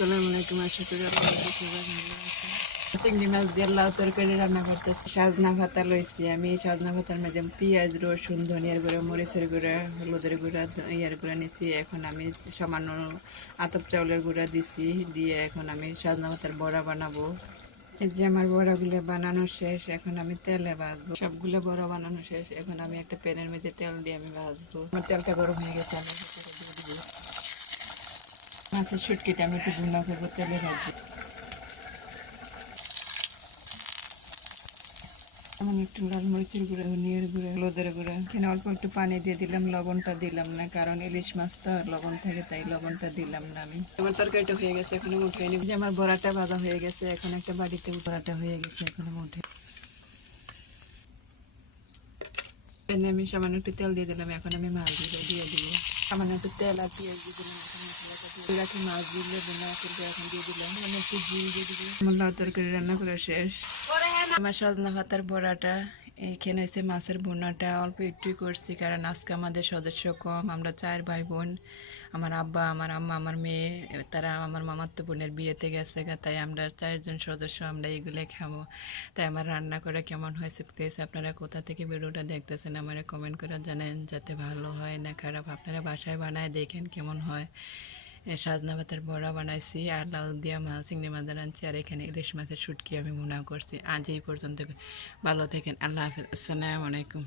আসসালামু আলাইকুম। আশা করি আপনারা সবাই ভালো আছেন। চিংড়ি মাছ দিয়ে লাউ তরকারি রান্না করতেছি। সাজনা পাতা লইছি আমি। সাজনা পাতার মাঝে পেঁয়াজ, রসুন, ধনিয়ার গুঁড়া, মরিচের গুঁড়া, হলুদের গুঁড়া, ইয়ার গুঁড়া নিছি। এখন আমি সামান্য আতপ চাউলের গুঁড়া দিছি। দিয়ে এখন আমি সাজনা পাতার বড়া বানাবো। এই যে আমার বড়াগুলো বানানো শেষ। এখন আমি তেলে ভাজবো। সবগুলো বড়া বানানো শেষ। এখন আমি একটা প্যানের মধ্যে তেল দিয়ে আমি ভাজবো। আমার তেলটা গরম হয়ে গেছে, আমি ভিতরে দিয়ে দিব মাছের শুটকিটা। আমি একটু ভুনা করবো তেলে ভাজি। আমি একটু লাল মরিচের গুঁড়া, ধনিয়ার গুঁড়া, হলুদের গুঁড়া, এখানে অল্প একটু পানি দিয়ে দিলাম। লবণটা দিলাম না, কারণ ইলিশ মাছ তো লবণ থাকে, তাই লবণটা দিলাম না আমি। আমার তরকারিটা হয়ে গেছে, এখন আমি উঠে নিব। যে আমার বড়াটা ভাজা হয়ে গেছে, এখন একটা বাড়িতে বড়াটা হয়ে গেছে, এখন আমি উঠে আমি সামান্য একটু তেল দিয়ে দিলাম। এখন আমি মাছগুলো দিয়ে দিব। সামান্য একটু তেল আর পেঁয়াজ দিয়ে দিলাম। রাখি মাছগুলো বোনা করবো, এখন দিয়ে দিলাম। আমি একটু ঝুল দিয়ে দিলাম। আমার লাউ তরকারি রান্না করা শেষ। আমার সজনা পাতার বড়াটা এইখানে হয়েছে। মাছের বোনাটা অল্প একটুই করছি, কারণ আজকে আমাদের সদস্য কম। আমরা 4 ভাই বোন। আমার আব্বা, আমার আম্মা, আমার মেয়ে, তারা আমার মামাতো বোনের বিয়েতে গেছে গা, তাই আমরা 4 জন সদস্য আমরা এগুলো খাবো। তাই আমার রান্না করা কেমন হয়েছে প্লিজ আপনারা কোথা থেকে ভিডিওটা দেখতেছেন আমার কমেন্ট করে জানেন, যাতে ভালো হয় না খারাপ। আপনারা বাসায় বানায় দেখেন কেমন হয়। সাজনা পাতার বড়া বানাইছি, আর লাউ দিয়া মাছ, চিংড়ি মাছ রাঁধছি, আর এখানে ইলিশ মাছের শুটকি আমি ভুনা করছি। আজ এই পর্যন্ত, ভালো থাকেন। আল্লাহ হাফেজ, আসসালামু আলাইকুম।